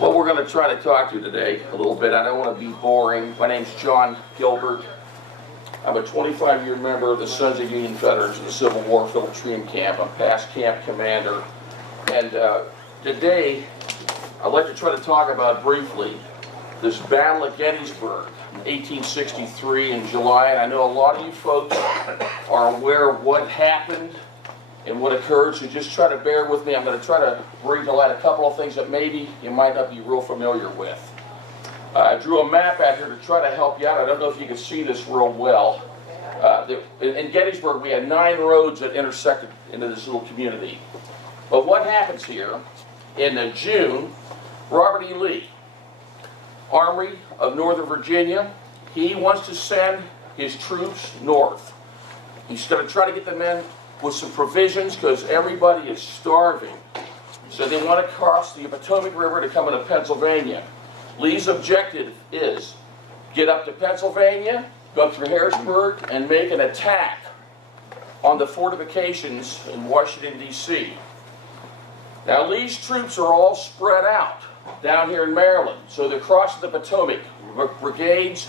Well, we're going to try to talk to you today a little bit. I don't want to be boring. My name's John Gilbert. I'm a 25-year member of the Sons of Union Veterans of the Civil War Filtration Camp. I'm past camp commander. And today, I'd like to try to talk about briefly this battle at Gettysburg in 1863 in July. And I know a lot of you folks are aware of what happened and what occurred, so just try to bear with me. I'm going to try to bring to light a couple of things that maybe you might not be real familiar with. I drew a map out here to try to help you out. I don't know if you can see this real well. In Gettysburg, we had 9 roads that intersected into this little community. But what happens here, in June, Robert E. Lee, Army of Northern Virginia, he wants to send his troops north. He's going to try to get the men with some provisions because everybody is starving. So they want to cross the Potomac River to come into Pennsylvania. Lee's objective is get up to Pennsylvania, go through Harrisburg, and make an attack on the fortifications in Washington, D.C. Now Lee's troops are all spread out down here in Maryland. So they're crossing the Potomac, brigades,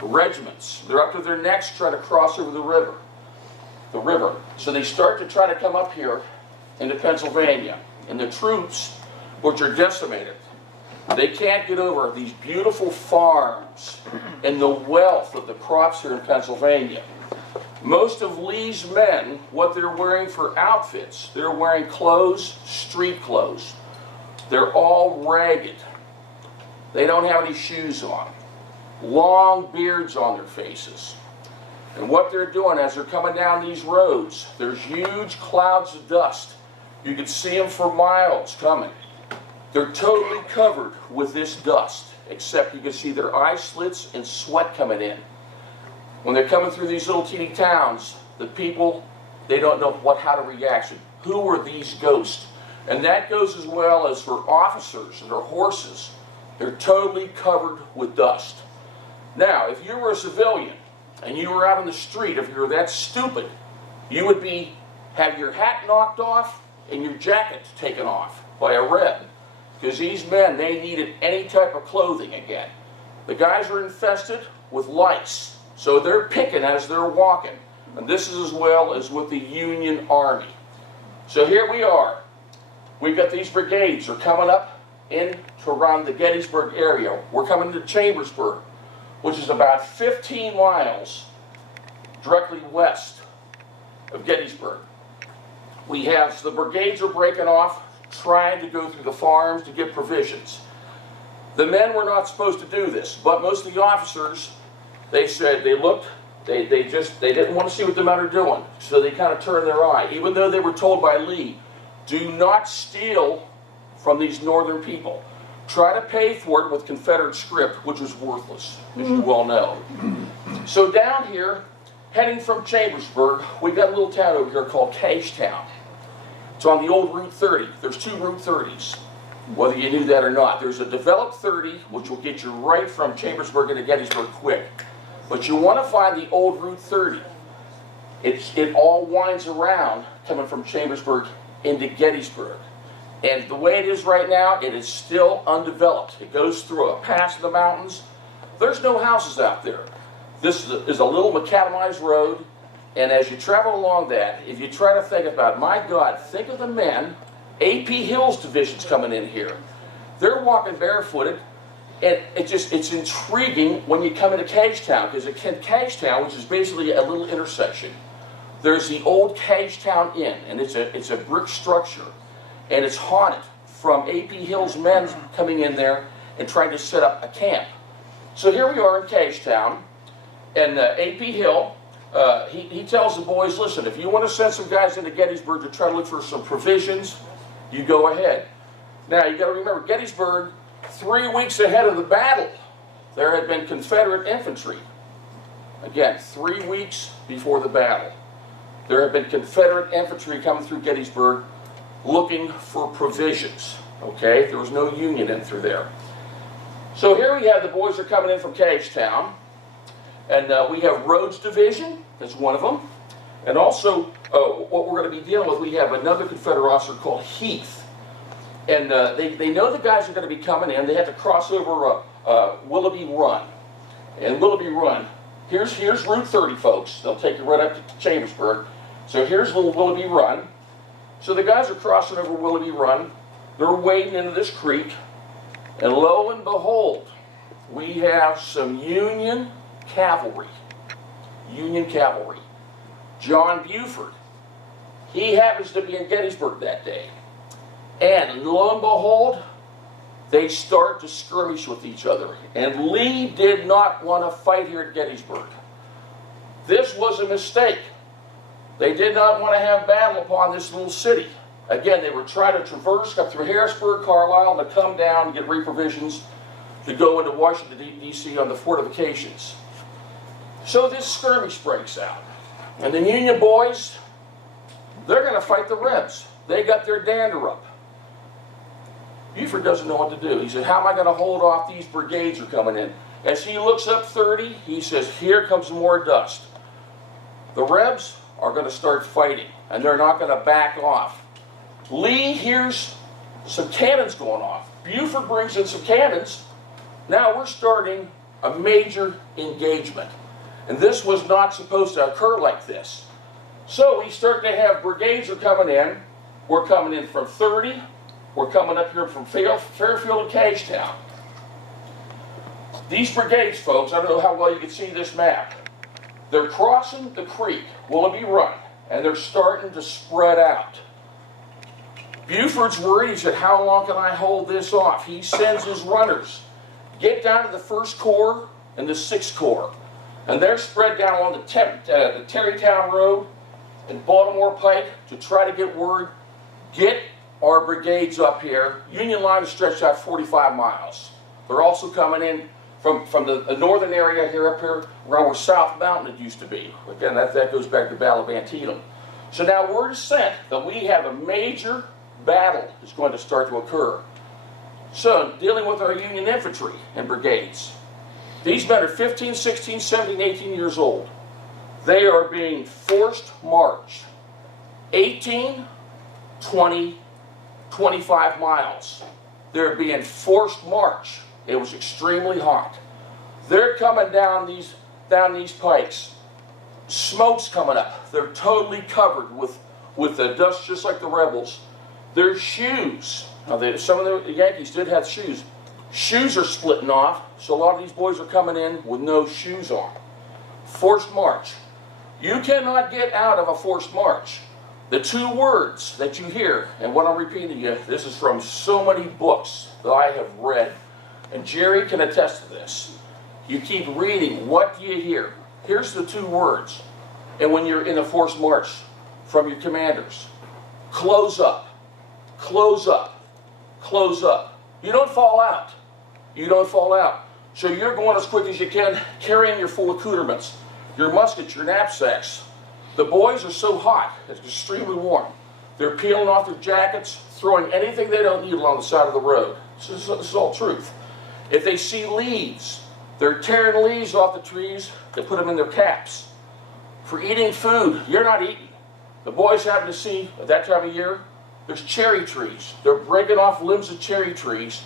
regiments. They're up to their necks trying to cross over the river. So they start to try to come up here into Pennsylvania. And the troops, which are decimated, they can't get over these beautiful farms and the wealth of the crops here in Pennsylvania. Most of Lee's men, what they're wearing for outfits, they're wearing clothes, street clothes. They're all ragged. They don't have any shoes on. Long beards on their faces. And what they're doing as they're coming down these roads, there's huge clouds of dust. You can see them for miles coming. They're totally covered with this dust, except you can see their eye slits and sweat coming in. When they're coming through these little teeny towns, the people, they don't know how to react. Who are these ghosts? And that goes as well as for officers and their horses. They're totally covered with dust. Now, if you were a civilian, and you were out on the street, if you were that stupid, you would have your hat knocked off and your jacket taken off by a Reb. Because these men, they needed any type of clothing again. The guys are infested with lice, so they're picking as they're walking. And this is as well as with the Union Army. So here we are. We've got these brigades. They're coming up in to around the Gettysburg area. We're coming to Chambersburg, which is about 15 miles directly west of Gettysburg. We have, so the brigades are breaking off, trying to go through the farms to get provisions. The men were not supposed to do this, but most of the officers, they said, they looked, they didn't want to see what the men are doing, so they kind of turned their eye, even though they were told by Lee, do not steal from these northern people. Try to pay for it with Confederate script, which was worthless, as you well know. So down here, heading from Chambersburg, we got a little town over here called Cagetown. It's on the old Route 30. There's 2 Route 30s, whether you knew that or not. There's a developed 30, which will get you right from Chambersburg into Gettysburg quick. But you want to find the old Route 30. It all winds around coming from Chambersburg into Gettysburg. And the way it is right now, it is still undeveloped. It goes through a pass in the mountains. There's no houses out there. This is a little macadamized road, and as you travel along that, if you try to think about, my God, think of the men, A.P. Hill's division's coming in here. They're walking barefooted, and it's intriguing when you come into Cagetown, because at Cagetown, which is basically a little intersection, there's the old Cagetown Inn, and it's a brick structure. And it's haunted from A.P. Hill's men coming in there and trying to set up a camp. So here we are in Cagetown, and A.P. Hill, he tells the boys, listen, if you want to send some guys into Gettysburg to try to look for some provisions, you go ahead. Now, you got to remember, Gettysburg, 3 weeks ahead of the battle, there had been Confederate infantry. Again, 3 weeks before the battle, there had been Confederate infantry coming through Gettysburg looking for provisions, okay? There was no Union in through there. So here we have the boys are coming in from Cagetown, and we have Rhodes Division, that's one of them, and also what we're going to be dealing with, we have another Confederate officer called Heath. And they know the guys are going to be coming in. They have to cross over Willoughby Run. And Willoughby Run, here's Route 30, folks. They'll take you right up to Chambersburg. So here's little Willoughby Run. So the guys are crossing over Willoughby Run. They're wading into this creek. And lo and behold, we have some Union cavalry. Union cavalry. John Buford. He happens to be in Gettysburg that day. And lo and behold, they start to skirmish with each other. And Lee did not want to fight here at Gettysburg. This was a mistake. They did not want to have battle upon this little city. Again, they were trying to traverse up through Harrisburg, Carlisle, to come down to get reprovisions to go into Washington, D.C. on the fortifications. So this skirmish breaks out. And the Union boys, they're going to fight the Rebs. They got their dander up. Buford doesn't know what to do. He said, how am I going to hold off? These brigades are coming in. As he looks up 30, he says, here comes more dust. The Rebs are going to start fighting, and they're not going to back off. Lee hears some cannons going off. Buford brings in some cannons. Now we're starting a major engagement. And this was not supposed to occur like this. So we start to have brigades are coming in. We're coming in from 30. We're coming up here from Fairfield and Cagetown. These brigades, folks, I don't know how well you can see this map. They're crossing the creek, Willoughby Run, and they're starting to spread out. Buford's worried. He said, how long can I hold this off? He sends his runners. Get down to the 1st Corps and the 6th Corps. And they're spread down along the Terrytown Road and Baltimore Pike to try to get word, get our brigades up here. Union line is stretched out 45 miles. They're also coming in from the northern area here up here around where South Mountain it used to be. Again, that goes back to Battle of Antietam. So now word is sent that we have a major battle is going to start to occur. So, dealing with our Union infantry and brigades. These men are 15, 16, 17, 18 years old. They are being forced marched 18, 20, 25 miles. They're being forced march. It was extremely hot. They're coming down these pikes. Smoke's coming up. They're totally covered with the dust, just like the rebels. Their shoes. Now, some of the Yankees did have shoes. Shoes are splitting off, so a lot of these boys are coming in with no shoes on. Forced march. You cannot get out of a forced march. The 2 words that you hear, and what I'm repeating to you, this is from so many books that I have read, and Jerry can attest to this. You keep reading, what do you hear? Here's the 2 words, and when you're in a forced march from your commanders, close up, close up, close up. You don't fall out. You don't fall out. So you're going as quick as you can, carrying your full accoutrements, your muskets, your knapsacks. The boys are so hot, it's extremely warm. They're peeling off their jackets, throwing anything they don't need along the side of the road. This is all truth. If they see leaves, they're tearing leaves off the trees, they put them in their caps. For eating food, you're not eating. The boys happen to see, at that time of year, there's cherry trees. They're breaking off limbs of cherry trees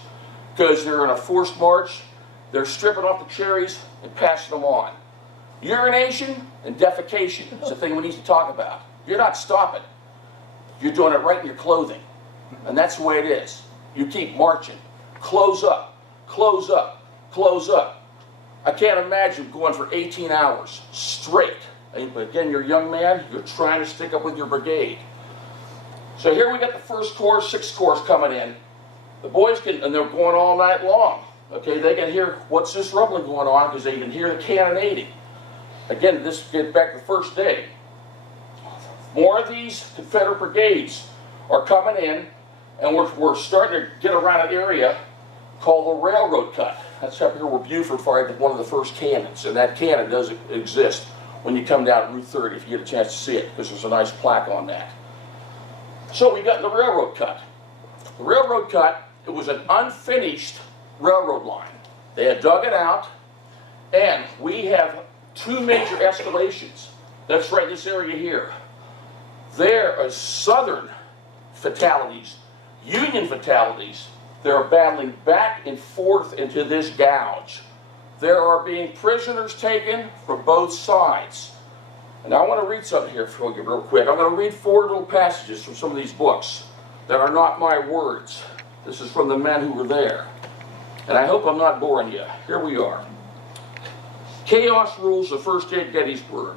because they're in a forced march. They're stripping off the cherries and passing them on. Urination and defecation is the thing we need to talk about. You're not stopping. You're doing it right in your clothing. And that's the way it is. You keep marching. Close up, close up, close up. I can't imagine going for 18 hours straight. But again, you're a young man, you're trying to stick up with your brigade. So here we got the 1st Corps, 6th Corps coming in. The boys and they're going all night long. Okay, they can hear, what's this rumbling going on, because they can hear the cannonading. Again, this gets back to the first day. More of these Confederate brigades are coming in, and we're starting to get around an area called the Railroad Cut. That's up here where Buford fired one of the first cannons, and that cannon does exist when you come down Route 30 if you get a chance to see it, because there's a nice plaque on that. So we got the Railroad Cut. The Railroad Cut, it was an unfinished railroad line. They had dug it out, and we have 2 major escalations. That's right in this area here. There are Southern fatalities. Union fatalities, they're battling back and forth into this gouge. There are being prisoners taken from both sides. And I want to read something here for you real quick. I'm going to read 4 little passages from some of these books that are not my words. This is from the men who were there. And I hope I'm not boring you. Here we are. Chaos rules the first day at Gettysburg.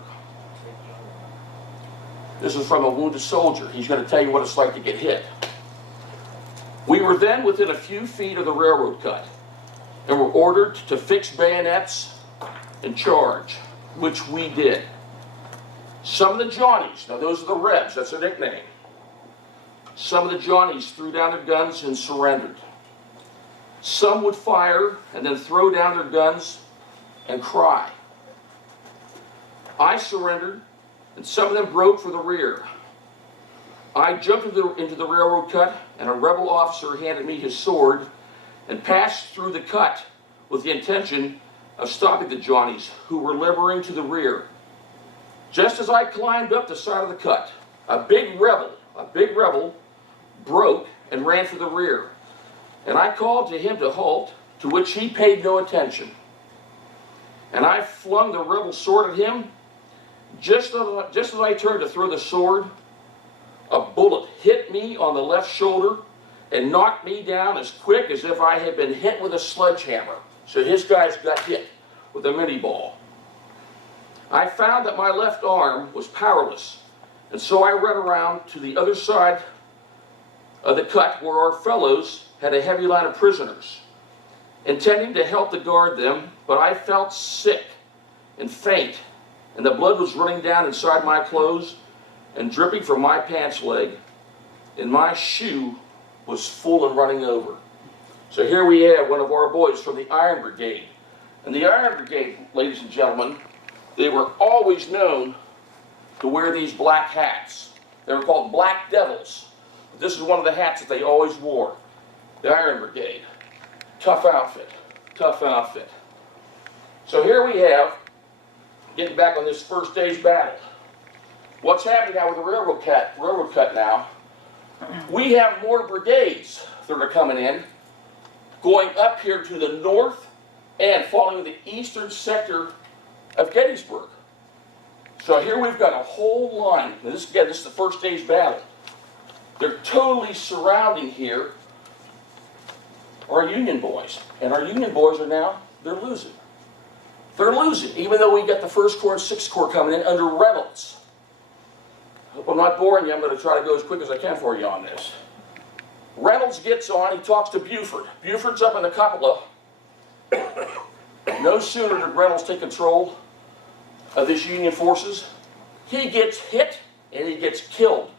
This is from a wounded soldier. He's going to tell you what it's like to get hit. We were then within a few feet of the railroad cut and were ordered to fix bayonets and charge, which we did. Some of the Johnnies, now those are the Rebs, that's their nickname. Some of the Johnnies threw down their guns and surrendered. Some would fire and then throw down their guns and cry. I surrendered, and some of them broke for the rear. I jumped into the railroad cut, and a rebel officer handed me his sword and passed through the cut with the intention of stopping the Johnnies who were liberating to the rear. Just as I climbed up the side of the cut, a big rebel broke and ran for the rear. And I called to him to halt, to which he paid no attention. And I flung the rebel sword at him. Just as I turned to throw the sword, a bullet hit me on the left shoulder and knocked me down as quick as if I had been hit with a sledgehammer. So his guys got hit with a mini ball. I found that my left arm was powerless, and so I ran around to the other side of the cut where our fellows had a heavy line of prisoners, intending to help to guard them, but I felt sick and faint, and the blood was running down inside my clothes and dripping from my pants leg, and my shoe was full and running over. So here we have one of our boys from the Iron Brigade. And the Iron Brigade, ladies and gentlemen, they were always known to wear these black hats. They were called Black Devils. This is one of the hats that they always wore. The Iron Brigade. Tough outfit. Tough outfit. So here we have, getting back on this first day's battle. What's happening now with the railroad cut now? We have more brigades that are coming in, going up here to the north and following the eastern sector of Gettysburg. So here we've got a whole line. Now this is the first day's battle. They're totally surrounding here our Union boys. And our Union boys are now, they're losing. They're losing, even though we got the 1st Corps and 6th Corps coming in under Reynolds. I hope I'm not boring you. I'm going to try to go as quick as I can for you on this. Reynolds gets on, he talks to Buford. Buford's up in the cupola. No sooner did Reynolds take control of this Union forces, he gets hit and he gets killed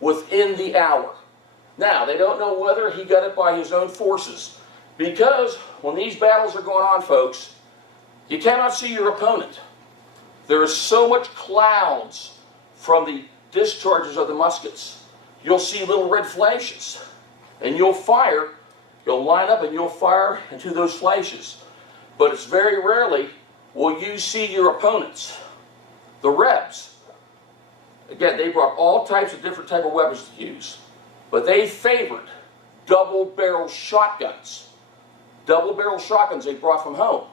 within the hour. Now, they don't know whether he got it by his own forces, because when these battles are going on, folks, you cannot see your opponent. There is so much clouds from the discharges of the muskets. You'll see little red flashes, and you'll fire, you'll line up and you'll fire into those flashes. But it's very rarely will you see your opponents. The Rebs, again, they brought all types of different type of weapons to use, but they favored double-barrel shotguns. Double-barrel shotguns they brought from home.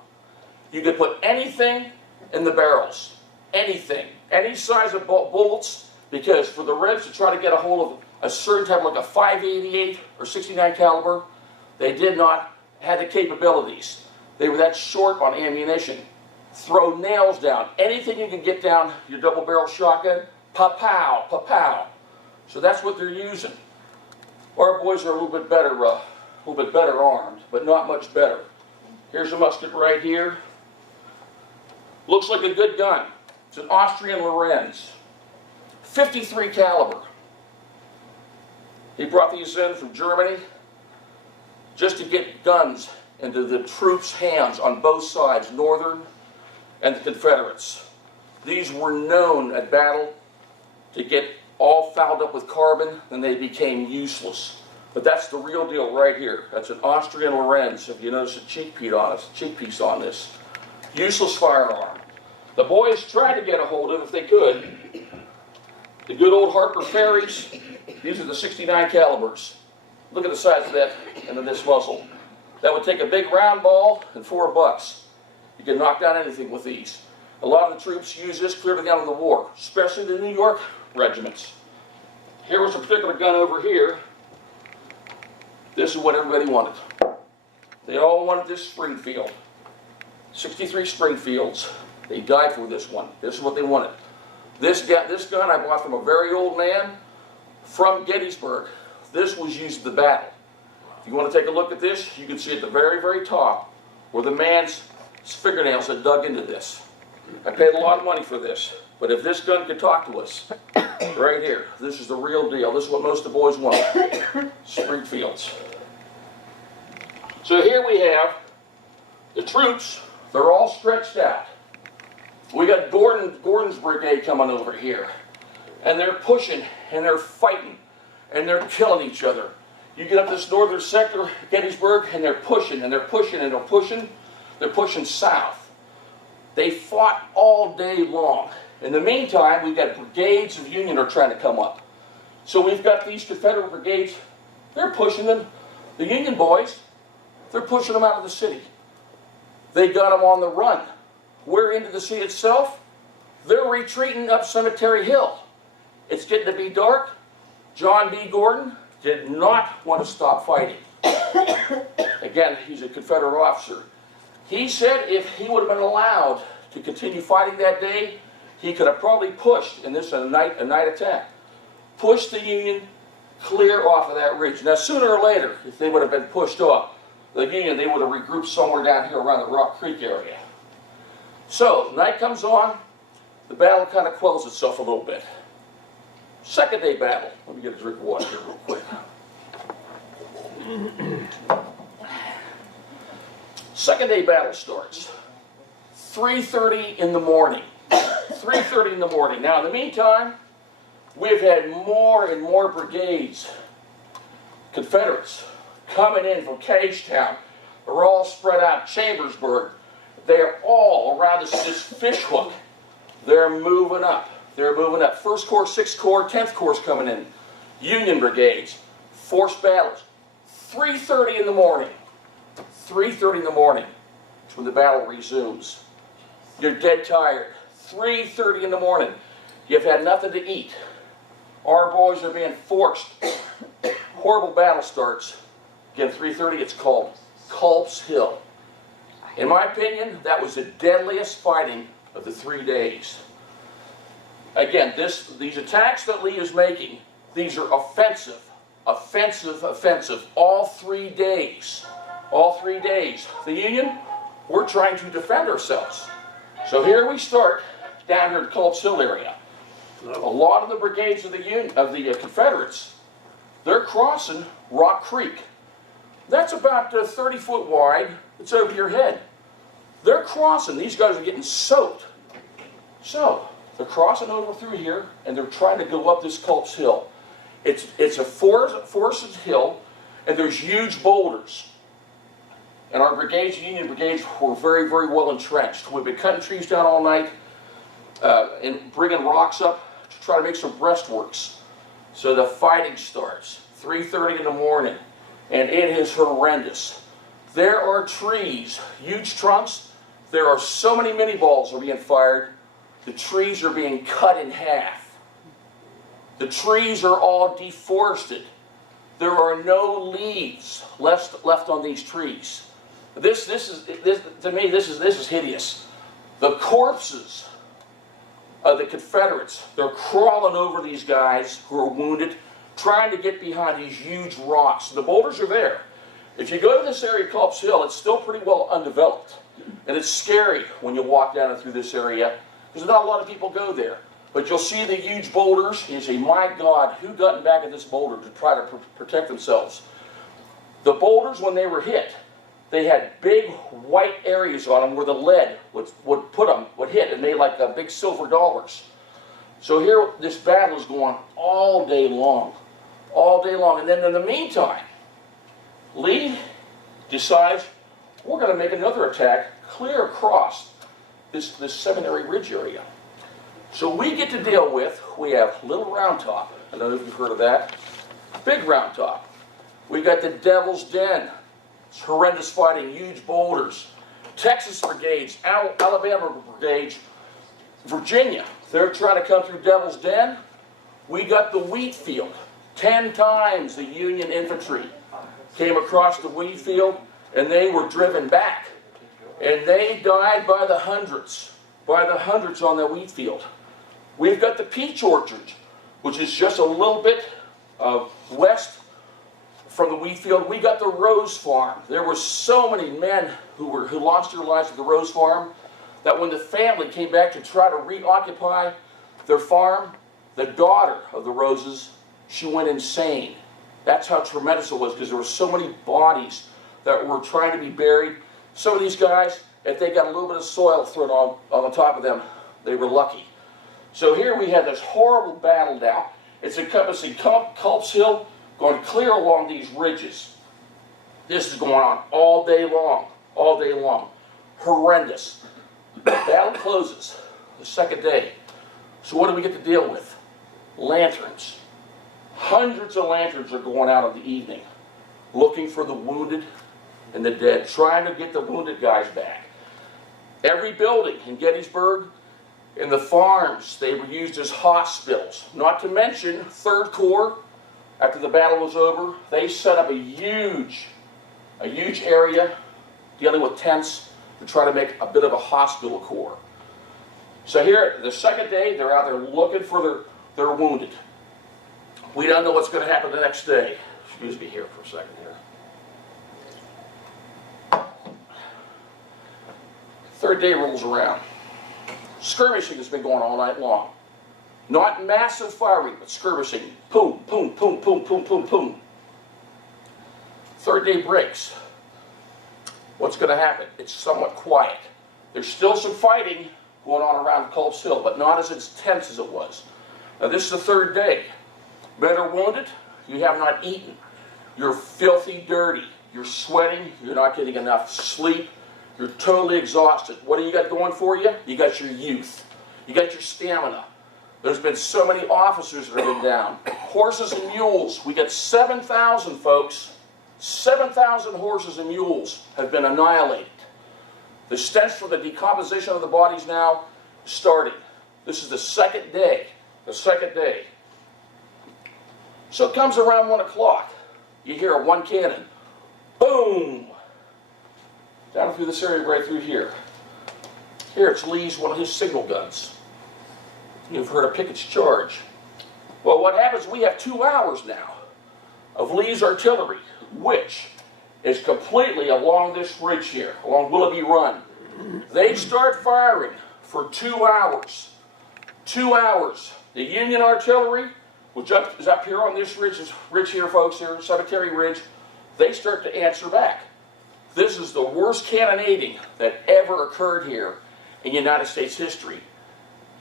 You could put anything in the barrels, anything, any size of bullets, because for the Rebs to try to get a hold of a certain type, like a 588 or 69 caliber, they did not have the capabilities. They were that short on ammunition. Throw nails down, anything you can get down your double-barrel shotgun, pa-pow, pa-pow. So that's what they're using. Our boys are a little bit better armed, but not much better. Here's a musket right here. Looks like a good gun. It's an Austrian Lorenz, 53 caliber. He brought these in from Germany just to get guns into the troops' hands on both sides, Northern and the Confederates. These were known at battle to get all fouled up with carbon, and they became useless. But that's the real deal right here. That's an Austrian Lorenz. If you notice a cheek piece on this. Useless firearm. The boys tried to get a hold of it if they could. The good old Harper Ferries. These are the 69 calibers. Look at the size of that and then this muzzle. That would take a big round ball and $4. You can knock down anything with these. A lot of the troops use this clear to the end of the war, especially the New York regiments. Here was a particular gun over here. This is what everybody wanted. They all wanted this Springfield. 63 Springfields. They died for this one. This is what they wanted. This gun I bought from a very old man from Gettysburg. This was used in the battle. If you want to take a look at this, you can see at the very, very top where the man's fingernails had dug into this. I paid a lot of money for this, but if this gun could talk to us, right here, this is the real deal. This is what most of the boys want. Springfields. So here we have the troops. They're all stretched out. We got Gordon's brigade coming over here, and they're pushing and they're fighting and they're killing each other. You get up this northern sector, Gettysburg, and they're pushing and they're pushing and they're pushing. They're pushing south. They fought all day long. In the meantime, we've got brigades of Union are trying to come up. So we've got these Confederate brigades. They're pushing them. The Union boys, they're pushing them out of the city. They got them on the run. We're into the city itself. They're retreating up Cemetery Hill. It's getting to be dark. John B. Gordon did not want to stop fighting. Again, he's a Confederate officer. He said if he would have been allowed to continue fighting that day, he could have probably pushed, and this is a night attack, pushed the Union clear off of that ridge. Now, sooner or later, if they would have been pushed off, the Union, they would have regrouped somewhere down here around the Rock Creek area. So, night comes on, the battle kind of quells itself a little bit. Second day battle. Let me get a drink of water here real quick. Second day battle starts. 3:30 in the morning. 3:30 in the morning. Now, in the meantime, we've had more and more brigades, Confederates, coming in from Cagetown. They're all spread out. Chambersburg. They're all around this fish hook. They're moving up. They're moving up. 1st Corps, 6th Corps, 10th Corps coming in. Union brigades. Forced battles. 3:30 in the morning. 3:30 in the morning. That's when the battle resumes. You're dead tired. 3:30 in the morning. You've had nothing to eat. Our boys are being forced. Horrible battle starts. Again, 3:30, it's called Culp's Hill. In my opinion, that was the deadliest fighting of the 3 days. Again, these attacks that Lee is making, these are offensive, offensive, offensive, all 3 days. All 3 days. The Union, we're trying to defend ourselves. So here we start down here at Culp's Hill area. A lot of the brigades of the Confederates, they're crossing Rock Creek. That's about 30 foot wide. It's over your head. They're crossing. These guys are getting soaked. So they're crossing over through here, and they're trying to go up this Culp's Hill. It's a forested hill, and there's huge boulders. And our brigades, Union brigades, were very, very well entrenched. We've been cutting trees down all night and bringing rocks up to try to make some breastworks. So the fighting starts 3:30 in the morning, and it is horrendous. There are trees, huge trunks. There are so many mini balls are being fired. The trees are being cut in half. The trees are all deforested. There are no leaves left on these trees. This to me, this is hideous. The corpses of the Confederates, they're crawling over these guys who are wounded, trying to get behind these huge rocks. The boulders are there. If you go to this area, Culp's Hill, it's still pretty well undeveloped. And it's scary when you walk down through this area, because not a lot of people go there. But you'll see the huge boulders, and you say, my God, who got back at this boulder to try to protect themselves? The boulders, when they were hit, they had big white areas on them where the lead would hit and made like big silver dollars. So here, this battle is going all day long. All day long. And then in the meantime, Lee decides, we're going to make another attack clear across this Seminary Ridge area. So we get to deal with, we have Little Round Top. I don't know if you've heard of that. Big Round Top. We got the Devil's Den. It's horrendous fighting, huge boulders. Texas brigades, Alabama brigades, Virginia. They're trying to come through Devil's Den. We got the wheat field. 10 times the Union infantry came across the wheat field, and they were driven back. And they died by the hundreds on the wheat field. We've got the peach orchard, which is just a little bit west from the wheat field. We got the Rose Farm. There were so many men who lost their lives at the Rose Farm that when the family came back to try to reoccupy their farm, the daughter of the Roses, she went insane. That's how tremendous it was, because there were so many bodies that were trying to be buried. Some of these guys, if they got a little bit of soil thrown on the top of them, they were lucky. So here we have this horrible battle now. It's encompassing Culp's Hill, going clear along these ridges. This is going on all day long, all day long. Horrendous. The battle closes the second day. So what do we get to deal with? Lanterns. Hundreds of lanterns are going out in the evening, looking for the wounded and the dead, trying to get the wounded guys back. Every building in Gettysburg, in the farms, they were used as hospitals. Not to mention, 3rd Corps, after the battle was over, they set up a huge area dealing with tents to try to make a bit of a hospital corps. So here, the second day, they're out there looking for their wounded. We don't know what's going to happen the next day. Excuse me here for a second here. Third day rolls around. Skirmishing has been going all night long. Not massive firing, but skirmishing. Boom, boom, boom, boom, boom, boom, boom. Third day breaks. What's going to happen? It's somewhat quiet. There's still some fighting going on around Culp's Hill, but not as intense as it was. Now this is the third day. Men are wounded. You have not eaten. You're filthy dirty. You're sweating. You're not getting enough sleep. You're totally exhausted. What do you got going for you? You got your youth. You got your stamina. There's been so many officers that have been down. Horses and mules. We got 7,000 folks. 7,000 horses and mules have been annihilated. The stench from the decomposition of the bodies now is starting. This is the second day. The second day. So it comes around 1 o'clock. You hear one cannon. Boom! Down through this area, right through here. Here it's Lee's, one of his signal guns. You've heard of Pickett's charge. Well, what happens, we have 2 hours now of Lee's artillery, which is completely along this ridge here, along Willoughby Run. They start firing for 2 hours. 2 hours. The Union artillery, which is up here on this ridge here, folks, here, Cemetery Ridge, they start to answer back. This is the worst cannonading that ever occurred here in United States history.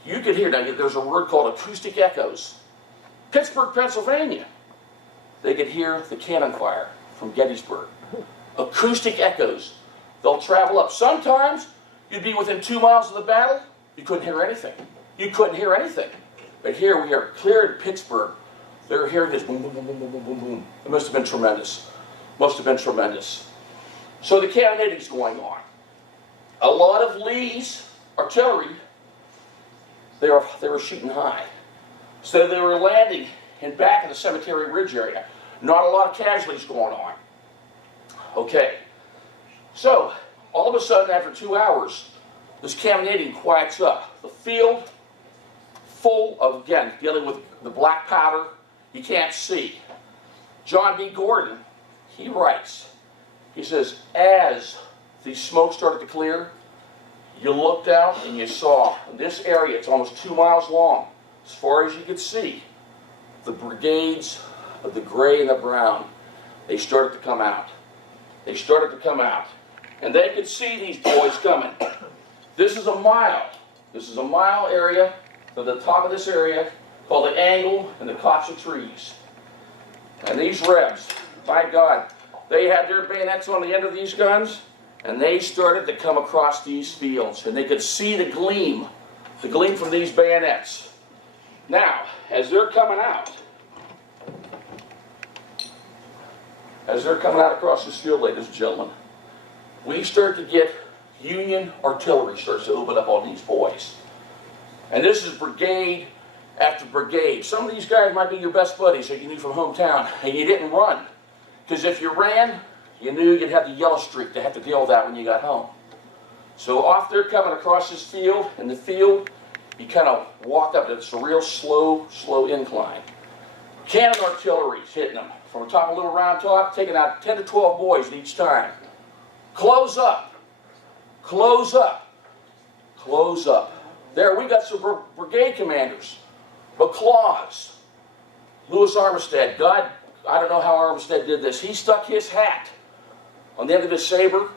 You can hear, now there's a word called acoustic echoes. Pittsburgh, Pennsylvania, they could hear the cannon fire from Gettysburg. Acoustic echoes. They'll travel up. Sometimes you'd be within 2 miles of the battle, you couldn't hear anything. You couldn't hear anything. But here we are clear in Pittsburgh. They're hearing this boom, boom, boom, boom, boom, boom, boom. It must have been tremendous. Must have been tremendous. So the cannonading is going on. A lot of Lee's artillery, they were shooting high. So they were landing in back in the Cemetery Ridge area. Not a lot of casualties going on. Okay. So, all of a sudden, after 2 hours, this cannonading quiets up. The field, full of, again, dealing with the black powder, you can't see. John B. Gordon, he writes, he says, as the smoke started to clear, you looked out and you saw, in this area, it's almost 2 miles long, as far as you could see, the brigades of the gray and the brown, they started to come out. They started to come out. And they could see these boys coming. This is a mile. This is a mile area to the top of this area called the angle and the copse of trees. And these Rebs, by God, they had their bayonets on the end of these guns, and they started to come across these fields, and they could see the gleam from these bayonets. Now, as they're coming out, as they're coming out across this field, ladies and gentlemen, we start to get Union artillery starts to open up on these boys. And this is brigade after brigade. Some of these guys might be your best buddies that you knew from hometown, and you didn't run. Because if you ran, you knew you'd have the yellow streak to have to deal with that when you got home. So off they're coming across this field, and the field, you kind of walk up. It's a real slow incline. Cannon artillery's hitting them from the top of a little round top, taking out 10 to 12 boys each time. Close up, close up, close up. There, we got some brigade commanders. McClaws, Lewis Armistead. God, I don't know how Armistead did this. He stuck his hat on the end of his saber,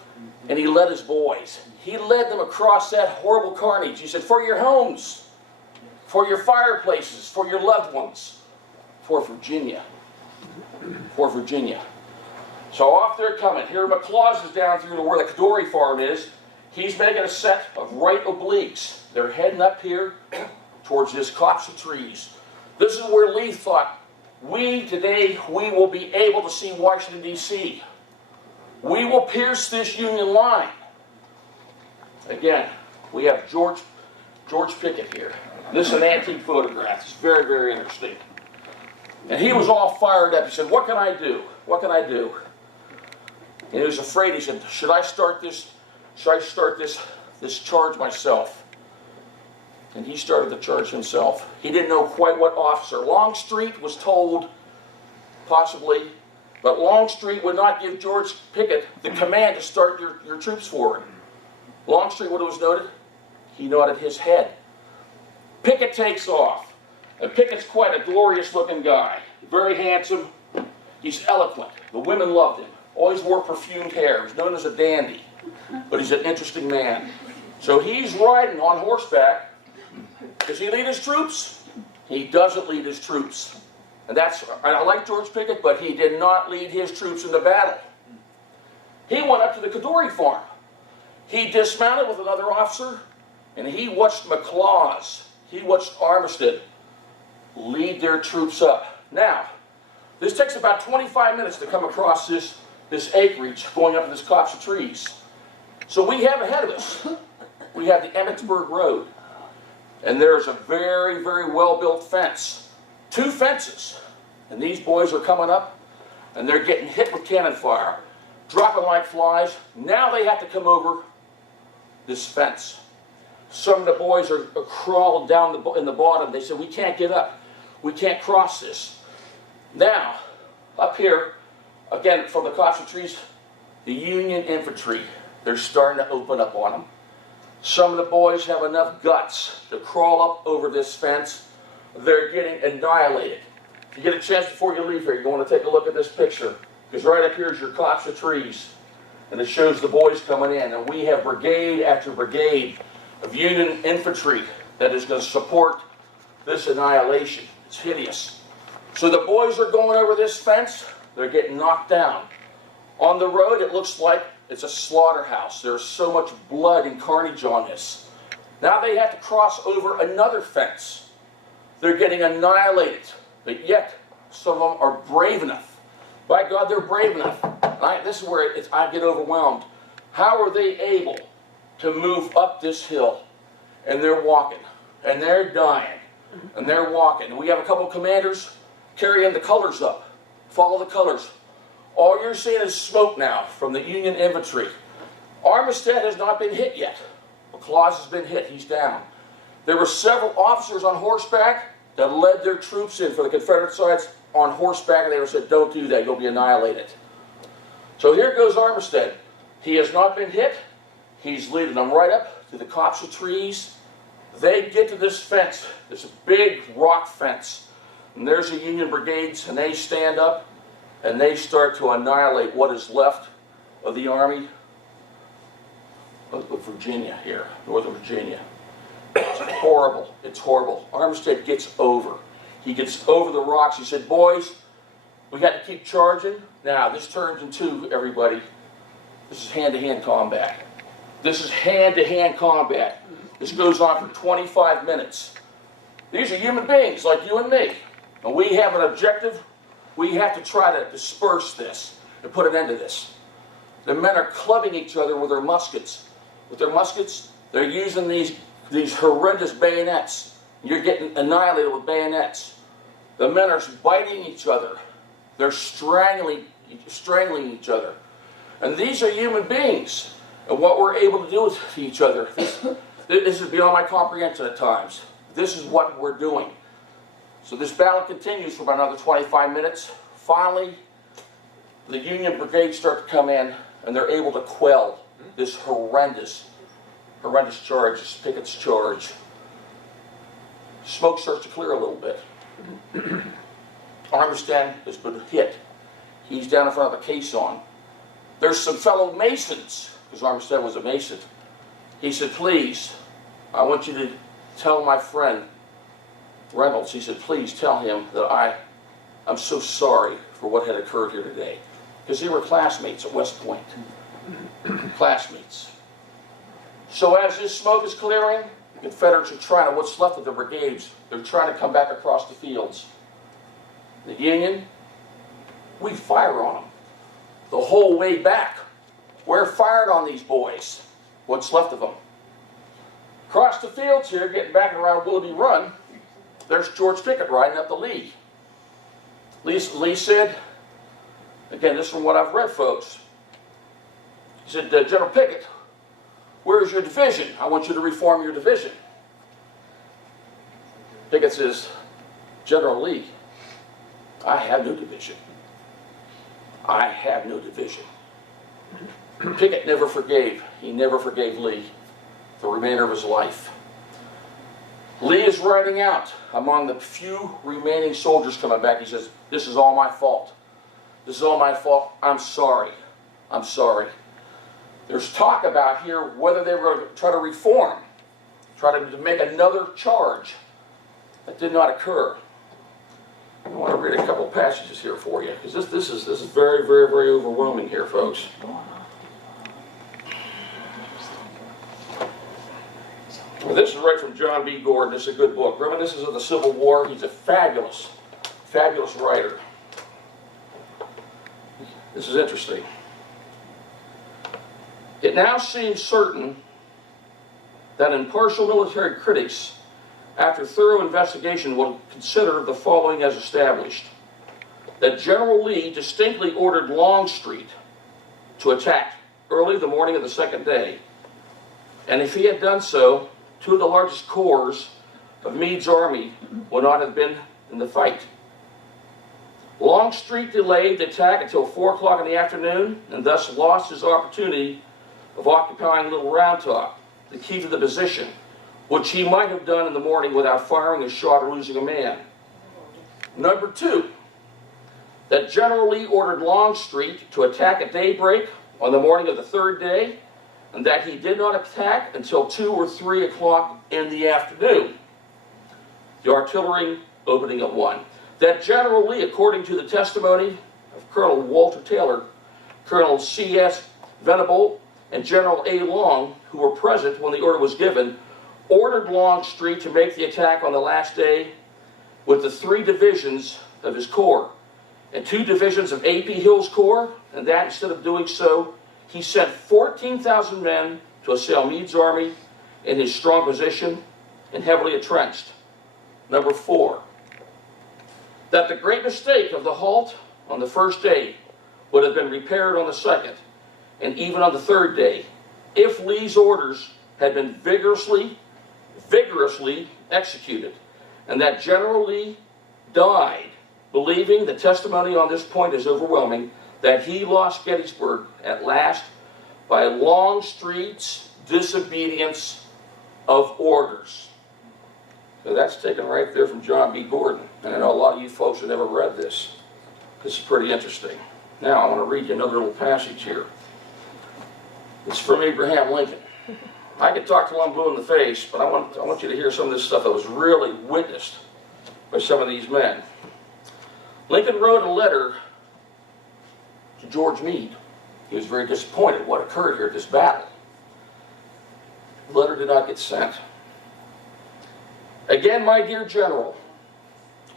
and he led his boys. He led them across that horrible carnage. He said, for your homes, for your fireplaces, for your loved ones, for Virginia. For Virginia. So off they're coming. Here McClaws is down through to where the Kadori farm is. He's making a set of right obliques. They're heading up here towards this copse of trees. This is where Lee thought, today we will be able to see Washington, D.C. We will pierce this Union line. Again, we have George Pickett here. This is an antique photograph. It's very, very interesting. And he was all fired up. He said, what can I do? What can I do? And he was afraid. He said, should I start this charge myself? And he started the charge himself. He didn't know quite what officer. Longstreet was told, possibly, but Longstreet would not give George Pickett the command to start your troops forward. Longstreet, what was noted? He nodded his head. Pickett takes off. And Pickett's quite a glorious-looking guy. Very handsome. He's eloquent. The women loved him. Always wore perfumed hair. He's known as a dandy. But he's an interesting man. So he's riding on horseback. Does he lead his troops? He doesn't lead his troops. And I like George Pickett, but he did not lead his troops into battle. He went up to the Kadori farm. He dismounted with another officer, and he watched McClaws. He watched Armistead lead their troops up. Now, this takes about 25 minutes to come across this acreage going up to this copse of trees. So we have ahead of us, we have the Gettysburg Road. And there's a very, very well-built fence. 2 fences. And these boys are coming up, and they're getting hit with cannon fire, dropping like flies. Now they have to come over this fence. Some of the boys are crawling down in the bottom. They said, we can't get up. We can't cross this. Now, up here, again, from the copse of trees, the Union infantry, they're starting to open up on them. Some of the boys have enough guts to crawl up over this fence. They're getting annihilated. If you get a chance before you leave here, you want to take a look at this picture. Because right up here is your copse of trees. And it shows the boys coming in. And we have brigade after brigade of Union infantry that is going to support this annihilation. It's hideous. So the boys are going over this fence. They're getting knocked down. On the road, it looks like it's a slaughterhouse. There's so much blood and carnage on this. Now they have to cross over another fence. They're getting annihilated. But yet, some of them are brave enough. By God, they're brave enough. This is where I get overwhelmed. How are they able to move up this hill? And they're walking. And they're dying. And they're walking. And we have a couple commanders carrying the colors up. Follow the colors. All you're seeing is smoke now from the Union infantry. Armistead has not been hit yet. McClaws has been hit. He's down. There were several officers on horseback that led their troops in for the Confederate sides on horseback, and they were said, don't do that, you'll be annihilated. So here goes Armistead. He has not been hit. He's leading them right up to the copse of trees. They get to this fence, this big rock fence. And there's the Union brigades, and they stand up, and they start to annihilate what is left of the army of Virginia here, Northern Virginia. It's horrible. It's horrible. Armistead gets over. He gets over the rocks. He said, boys, we got to keep charging. Now, this turns into, everybody, this is hand-to-hand combat. This is hand-to-hand combat. This goes on for 25 minutes. These are human beings like you and me. And we have an objective. We have to try to disperse this. and put an end to this. The men are clubbing each other with their muskets. With their muskets, they're using these horrendous bayonets. You're getting annihilated with bayonets. The men are biting each other. They're strangling each other. And these are human beings. And what we're able to do with each other, this is beyond my comprehension at times. This is what we're doing. So this battle continues for about another 25 minutes. Finally, the Union brigades start to come in, and they're able to quell this horrendous charge, this Pickett's charge. Smoke starts to clear a little bit. Armistead has been hit. He's down in front of the caisson. There's some fellow Masons, because Armistead was a Mason. He said, please, I want you to tell my friend Reynolds, he said, please tell him that I'm so sorry for what had occurred here today. Because they were classmates at West Point. Classmates. So as this smoke is clearing, the Confederates are trying, what's left of the brigades, they're trying to come back across the fields. The Union, we fire on them. The whole way back. We're fired on these boys. What's left of them. Across the fields here, getting back around Willoughby Run, there's George Pickett riding up to Lee. Lee said, again, this is from what I've read, folks. He said, General Pickett, where's your division? I want you to reform your division. Pickett says, General Lee, I have no division. I have no division. Pickett never forgave. He never forgave Lee the remainder of his life. Lee is riding out among the few remaining soldiers coming back. He says, this is all my fault. This is all my fault. I'm sorry. I'm sorry. There's talk about here whether they were going to try to reform, try to make another charge. That did not occur. I want to read a couple passages here for you, because this is very, very, very overwhelming here, folks. Well, this is right from John B. Gordon. This is a good book. Reminiscences of the Civil War. He's a fabulous, fabulous writer. This is interesting. It now seems certain that impartial military critics, after thorough investigation, will consider the following as established. That General Lee distinctly ordered Longstreet to attack early the morning of the second day. And if he had done so, two of the largest corps of Meade's army would not have been in the fight. Longstreet delayed the attack until 4 o'clock in the afternoon and thus lost his opportunity of occupying Little Round Top, the key to the position, which he might have done in the morning without firing a shot or losing a man. Number 2, that General Lee ordered Longstreet to attack at daybreak on the morning of the third day, and that he did not attack until 2 or 3 o'clock in the afternoon, the artillery opening at 1. That General Lee, according to the testimony of Colonel Walter Taylor, Colonel C.S. Venable, and General A. Long, who were present when the order was given, ordered Longstreet to make the attack on the last day with the 3 divisions of his corps and 2 divisions of A.P. Hill's corps, and that instead of doing so, he sent 14,000 men to assail Meade's army in his strong position and heavily entrenched. Number 4, that the great mistake of the halt on the first day would have been repaired on the second and even on the third day if Lee's orders had been vigorously executed, and that General Lee died believing, the testimony on this point is overwhelming, that he lost Gettysburg at last by Longstreet's disobedience of orders. So that's taken right there from John B. Gordon. And I know a lot of you folks have never read this. This is pretty interesting. Now I want to read you another little passage here. It's from Abraham Lincoln. I could talk till I'm blue in the face, but I want you to hear some of this stuff that was really witnessed by some of these men. Lincoln wrote a letter to George Meade. He was very disappointed at what occurred here at this battle. The letter did not get sent. Again, my dear General,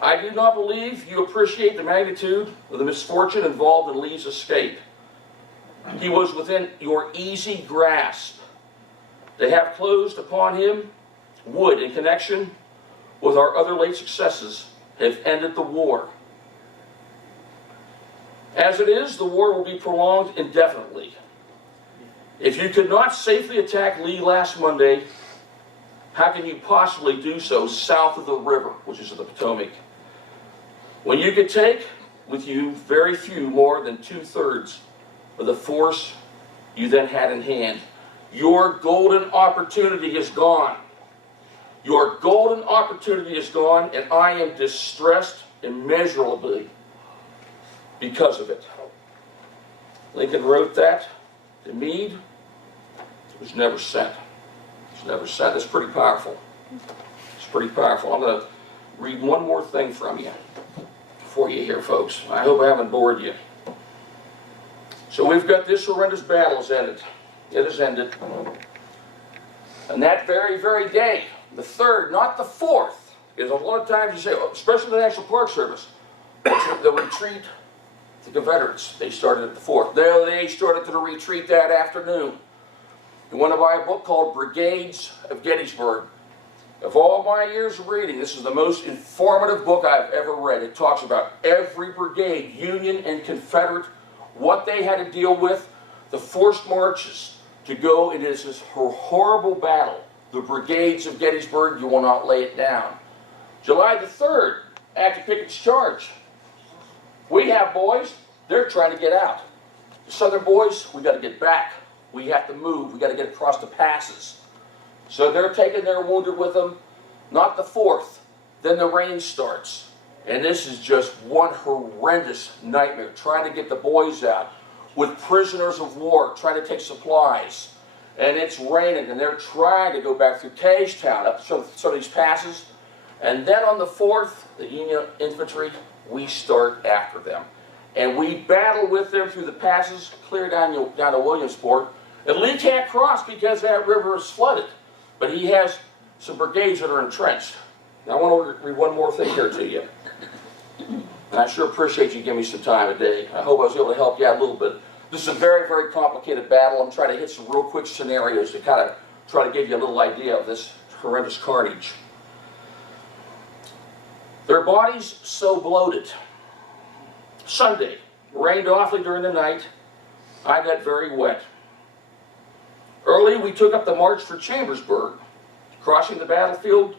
I do not believe you appreciate the magnitude of the misfortune involved in Lee's escape. He was within your easy grasp. To have closed upon him would, in connection with our other late successes, have ended the war. As it is, the war will be prolonged indefinitely. If you could not safely attack Lee last Monday, how can you possibly do so south of the river, which is the Potomac, when you could take with you very few more than 2/3 of the force you then had in hand? Your golden opportunity is gone. Your golden opportunity is gone, and I am distressed immeasurably because of it. Lincoln wrote that to Meade. It was never sent. It was never sent. It's pretty powerful. It's pretty powerful. I'm going to read one more thing from you for you here, folks. I hope I haven't bored you. So we've got this horrendous battle is ended. It has ended. And that very, very day, the 3rd, not the 4th, because a lot of times you say, especially the National Park Service, the retreat, the Confederates, they started at the 4th. They started to the retreat that afternoon. You want to buy a book called Brigades of Gettysburg. Of all my years of reading, this is the most informative book I've ever read. It talks about every brigade, Union and Confederate, what they had to deal with, the forced marches to go into this horrible battle. The Brigades of Gettysburg, you will not lay it down. July the 3rd, after Pickett's charge, we have boys, they're trying to get out. The Southern boys, we got to get back. We have to move. We got to get across the passes. So they're taking their wounded with them. Not the 4th. Then the rain starts. And this is just one horrendous nightmare, trying to get the boys out with prisoners of war, trying to take supplies. And it's raining, and they're trying to go back through Cagetown, up some of these passes. And then on the 4th, the Union infantry, we start after them. And we battle with them through the passes, clear down to Williamsport. And Lee can't cross because that river is flooded. But he has some brigades that are entrenched. Now I want to read one more thing here to you. And I sure appreciate you giving me some time today. I hope I was able to help you out a little bit. This is a very, very complicated battle. I'm trying to hit some real quick scenarios to kind of try to give you a little idea of this horrendous carnage. Their bodies so bloated. Sunday, rained awfully during the night. I got very wet. Early, we took up the march for Chambersburg, crossing the battlefield,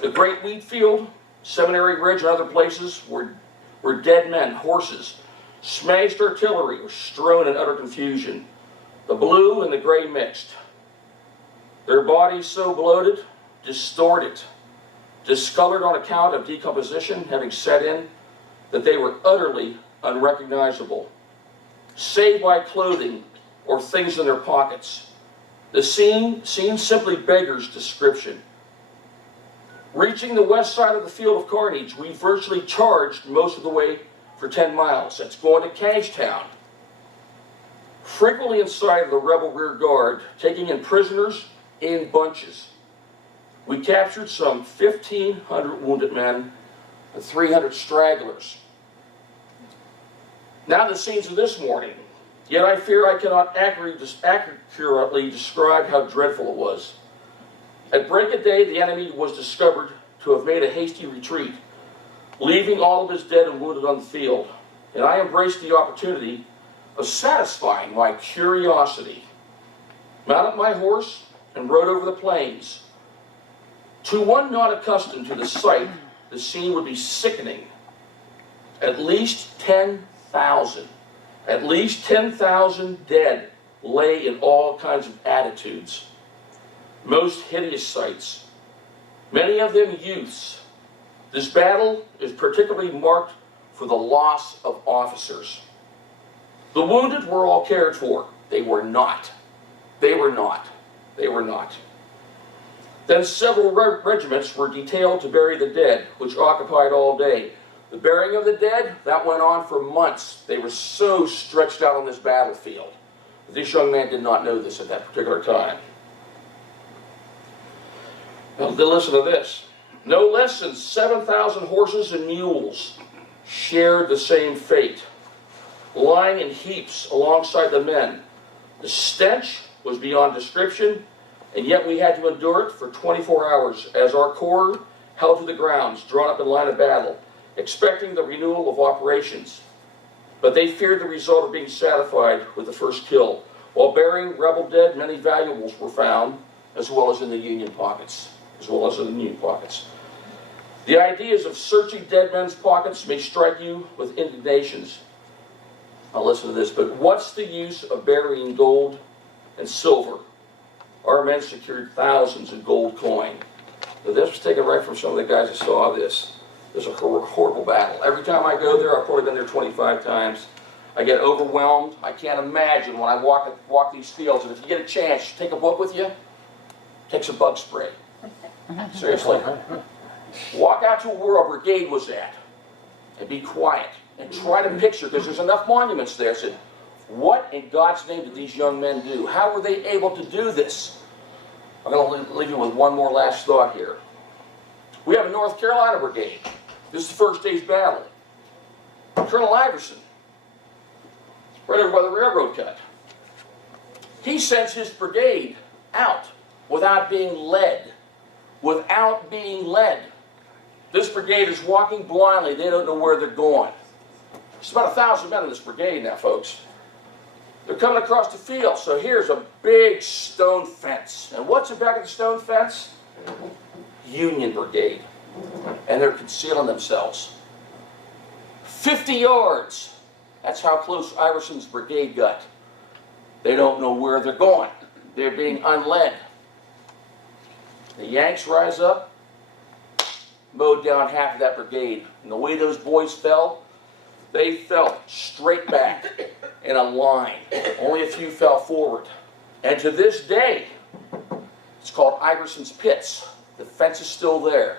the Great Wheat Field, Seminary Ridge, and other places were dead men, horses. Smashed artillery was strewn in utter confusion. The blue and the gray mixed. Their bodies so bloated, distorted, discolored on account of decomposition having set in, that they were utterly unrecognizable, save by clothing or things in their pockets. The scene simply beggars description. Reaching the west side of the field of carnage, we virtually charged most of the way for 10 miles. That's going to Cagetown. Frequently inside of the rebel rear guard, taking in prisoners in bunches. We captured some 1,500 wounded men and 300 stragglers. Now the scenes of this morning. Yet I fear I cannot accurately describe how dreadful it was. At break of day, the enemy was discovered to have made a hasty retreat, leaving all of his dead and wounded on the field. And I embraced the opportunity of satisfying my curiosity, mounted my horse, and rode over the plains. To one not accustomed to the sight, the scene would be sickening. At least 10,000 dead lay in all kinds of attitudes. Most hideous sights. Many of them youths. This battle is particularly marked for the loss of officers. The wounded were all cared for. They were not. They were not. They were not. Then several regiments were detailed to bury the dead, which occupied all day. The burying of the dead, that went on for months. They were so stretched out on this battlefield. This young man did not know this at that particular time. Now, listen to this. No less than 7,000 horses and mules shared the same fate, lying in heaps alongside the men. The stench was beyond description, and yet we had to endure it for 24 hours as our corps held to the grounds, drawn up in line of battle, expecting the renewal of operations. But they feared the result of being satisfied with the first kill. While burying rebel dead, many valuables were found, as well as in the Union pockets. The ideas of searching dead men's pockets may strike you with indignations. Now listen to this, but what's the use of burying gold and silver? Our men secured thousands in gold coin. Now this was taken right from some of the guys that saw this. It was a horrible battle. Every time I go there, I've probably been there 25 times. I get overwhelmed. I can't imagine when I walk these fields. And if you get a chance, take a book with you, take some bug spray. Seriously. Walk out to where a brigade was at and be quiet and try to picture, because there's enough monuments there. I said, what in God's name did these young men do? How were they able to do this? I'm going to leave you with one more last thought here. We have a North Carolina brigade. This is the first day's battle. Colonel Iverson, right over by the railroad cut. He sends his brigade out without being led. Without being led. This brigade is walking blindly. They don't know where they're going. There's about 1,000 men in this brigade now, folks. They're coming across the field. So here's a big stone fence. And what's in back of the stone fence? Union brigade. And they're concealing themselves. 50 yards. That's how close Iverson's brigade got. They don't know where they're going. They're being unled. The Yanks rise up, mowed down half of that brigade. And the way those boys fell, they fell straight back in a line. Only a few fell forward. And to this day, it's called Iverson's Pits. The fence is still there.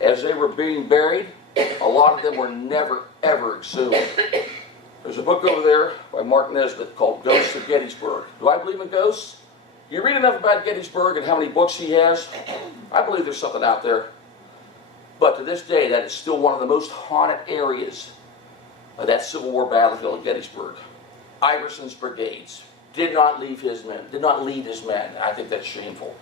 As they were being buried, a lot of them were never, ever exhumed. There's a book over there by Mark Nesbitt called Ghosts of Gettysburg. Do I believe in ghosts? You read enough about Gettysburg and how many books he has, I believe there's something out there. But to this day, that is still one of the most haunted areas of that Civil War battlefield at Gettysburg. Iverson's brigades did not lead his men. I think that's shameful.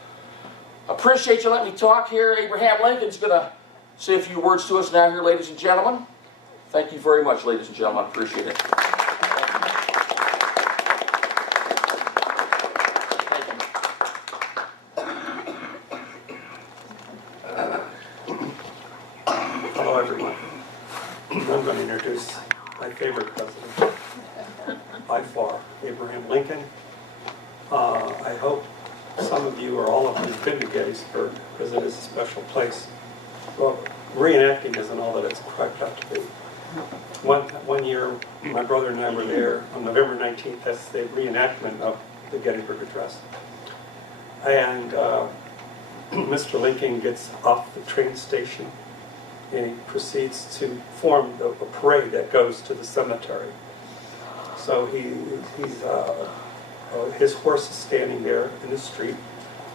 Appreciate you letting me talk here. Abraham Lincoln's going to say a few words to us now here, ladies and gentlemen. Thank you very much, ladies and gentlemen. I appreciate it. Hello, everyone. I'm going to introduce my favorite president, by far, Abraham Lincoln. I hope some of you or all of you have been to Gettysburg, because it is a special place. Well, reenacting isn't all that it's cracked up to be. One year, my brother and I were there on November 19th. That's the reenactment of the Gettysburg Address. And Mr. Lincoln gets off the train station and he proceeds to form a parade that goes to the cemetery. So his horse is standing there in the street,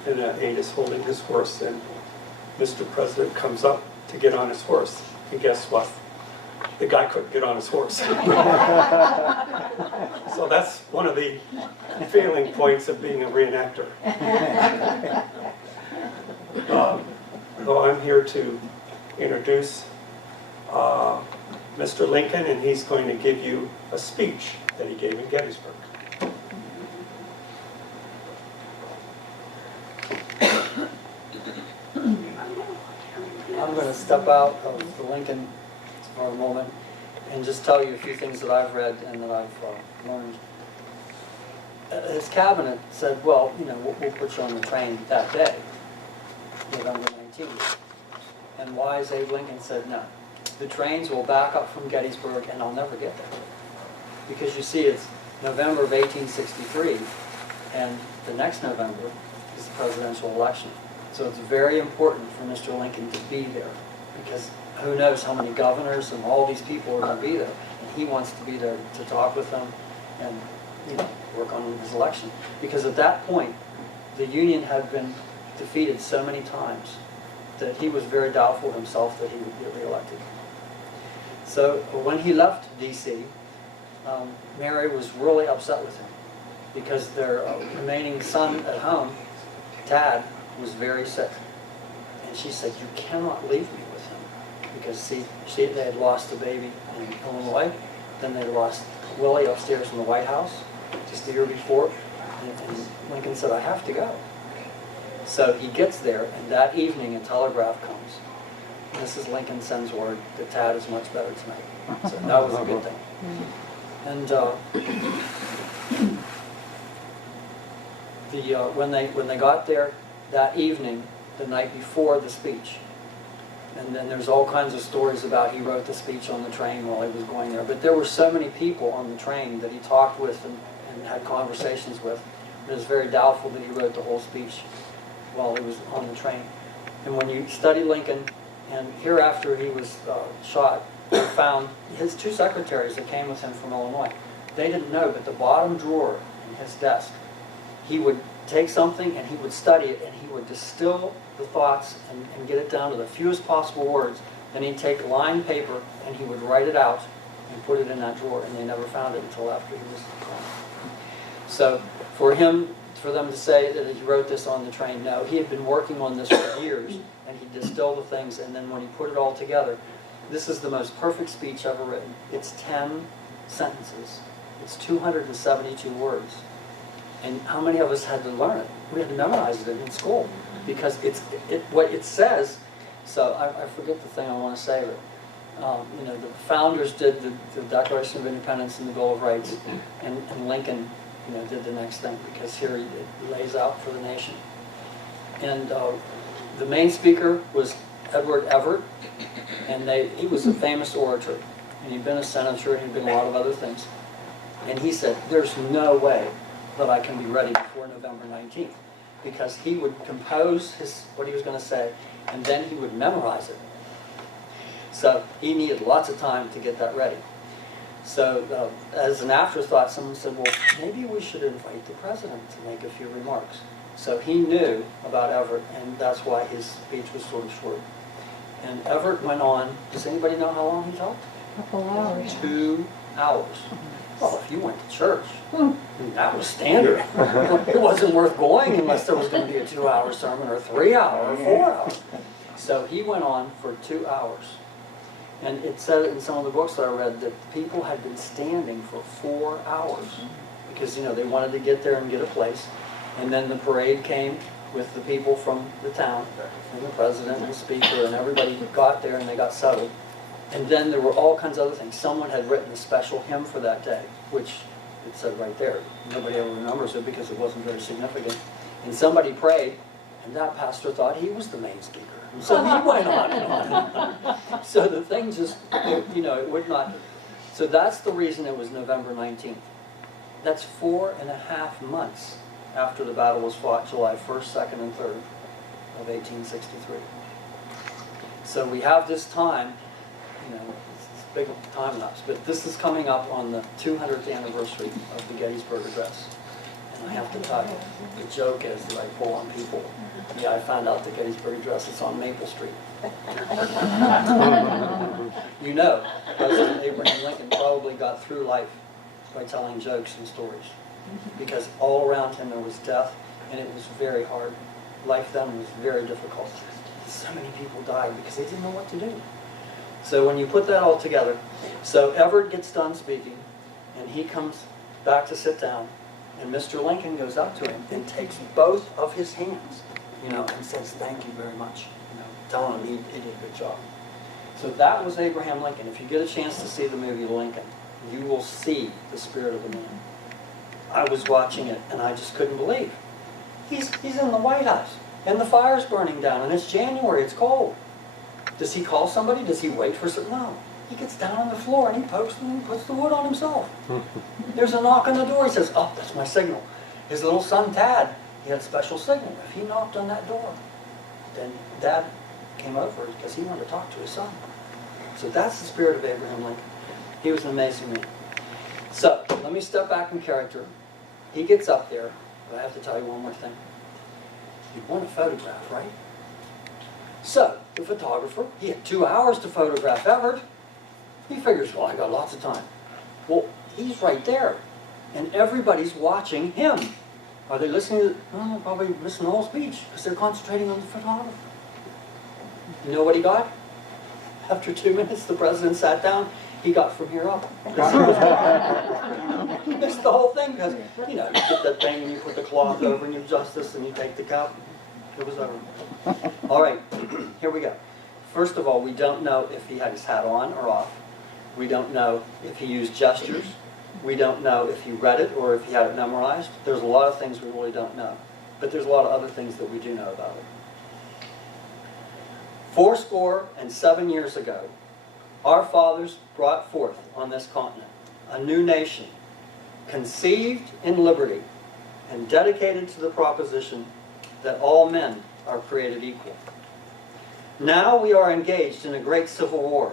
and an aide is holding his horse, and Mr. President comes up to get on his horse. And guess what? The guy couldn't get on his horse. So that's one of the failing points of being a reenactor. So I'm here to introduce Mr. Lincoln, and he's going to give you a speech that he gave in Gettysburg. I'm going to step out of the Lincoln for a moment and just tell you a few things that I've read and that I've learned. His cabinet said, well, you know, we'll put you on the train that day, November 19th. And wise Abe Lincoln said, no. The trains will back up from Gettysburg and I'll never get there. Because you see, it's November of 1863, and the next November is the presidential election. So it's very important for Mr. Lincoln to be there, because who knows how many governors and all these people are going to be there. And he wants to be there to talk with them and, you know, work on his election. Because at that point, the Union had been defeated so many times that he was very doubtful himself that he would get reelected. So when he left D.C., Mary was really upset with him because their remaining son at home, Tad, was very sick. And she said, "You cannot leave me with him." Because see, they had lost a baby in Illinois, then they lost Willie upstairs in the White House just the year before, and Lincoln said, "I have to go." So he gets there, and that evening a telegraph comes. Mrs. Lincoln sends word that Tad is much better tonight. So that was a good thing. And when they got there that evening, the night before the speech, and then there's all kinds of stories about he wrote the speech on the train while he was going there. But there were so many people on the train that he talked with and had conversations with. It was very doubtful that he wrote the whole speech while he was on the train. And when you study Lincoln, and hereafter he was shot, they found his two secretaries that came with him from Illinois. They didn't know, but the bottom drawer in his desk, he would take something and he would study it and he would distill the thoughts and get it down to the fewest possible words. Then he'd take lined paper and he would write it out and put it in that drawer, and they never found it until after he was gone. So for them to say that he wrote this on the train, no, he had been working on this for years, and he distilled the things, and then when he put it all together, this is the most perfect speech ever written. It's 10 sentences. It's 272 words. And how many of us had to learn it? We had to memorize it in school because what it says. So I forget the thing I want to say, but the founders did the Declaration of Independence and the Bill of Rights, and Lincoln, did the next thing because here he lays out for the nation. And the main speaker was Edward Everett, and he was a famous orator, and he'd been a senator, and he'd been a lot of other things. And he said, "There's no way that I can be ready before November 19th, because he would compose what he was going to say, and then he would memorize it. So he needed lots of time to get that ready. So as an afterthought, someone said, well, maybe we should invite the president to make a few remarks. So he knew about Everett, and that's why his speech was sort of short. And Everett went on, does anybody know how long he talked? A couple hours. 2 hours. Well, if you went to church, that was standard. It wasn't worth going unless there was going to be a 2-hour sermon or 3 hour or 4 hours. So he went on for 2 hours. And it said in some of the books that I read that people had been standing for 4 hours because, they wanted to get there and get a place. And then the parade came with the people from the town, and the president and the speaker, and everybody got there and they got settled. And then there were all kinds of other things. Someone had written a special hymn for that day, which it said right there. Nobody ever remembers it because it wasn't very significant. And somebody prayed, and that pastor thought he was the main speaker. And so he went on and on. So the thing just, it would not. So that's the reason it was November 19th. That's 4.5 months after the battle was fought, July 1st, 2nd, and 3rd of 1863. So we have this time, it's big time lapse, but this is coming up on the 200th anniversary of the Gettysburg Address. And I have to tell you, the joke is that I pull on people. Yeah, I found out the Gettysburg Address is on Maple Street. President Abraham Lincoln probably got through life by telling jokes and stories. Because all around him there was death, and it was very hard. Life then was very difficult. So many people died because they didn't know what to do. So when you put that all together, so Everett gets done speaking, and he comes back to sit down, and Mr. Lincoln goes up to him and takes both of his hands, and says, thank you very much, telling him he did a good job. So that was Abraham Lincoln. If you get a chance to see the movie Lincoln, you will see the spirit of the man. I was watching it, and I just couldn't believe. He's in the White House, and the fire's burning down, and it's January, it's cold. Does he call somebody? Does he wait for something? No. He gets down on the floor, and he pokes and puts the wood on himself. There's a knock on the door. He says, oh, that's my signal. His little son, Tad, he had a special signal. If he knocked on that door, then Dad came over because he wanted to talk to his son. So that's the spirit of Abraham Lincoln. He was an amazing man. So, let me step back in character. He gets up there, but I have to tell you one more thing. You want a photograph, right? So, the photographer, he had 2 hours to photograph Everett. He figures, well, I got lots of time. Well, he's right there, and everybody's watching him. Are they listening to, oh, probably listening to the whole speech, because they're concentrating on the photographer. You know what he got? After 2 minutes, the president sat down. He got from here up. He missed the whole thing, because, you know, you get that thing and you put the cloth over and you adjust this and you take the cap. It was over. All right, here we go. First of all, we don't know if he had his hat on or off. We don't know if he used gestures. We don't know if he read it or if he had it memorized. There's a lot of things we really don't know. But there's a lot of other things that we do know about it. fourscore and 7 years ago, our fathers brought forth on this continent a new nation, conceived in liberty and dedicated to the proposition that all men are created equal. Now we are engaged in a great civil war,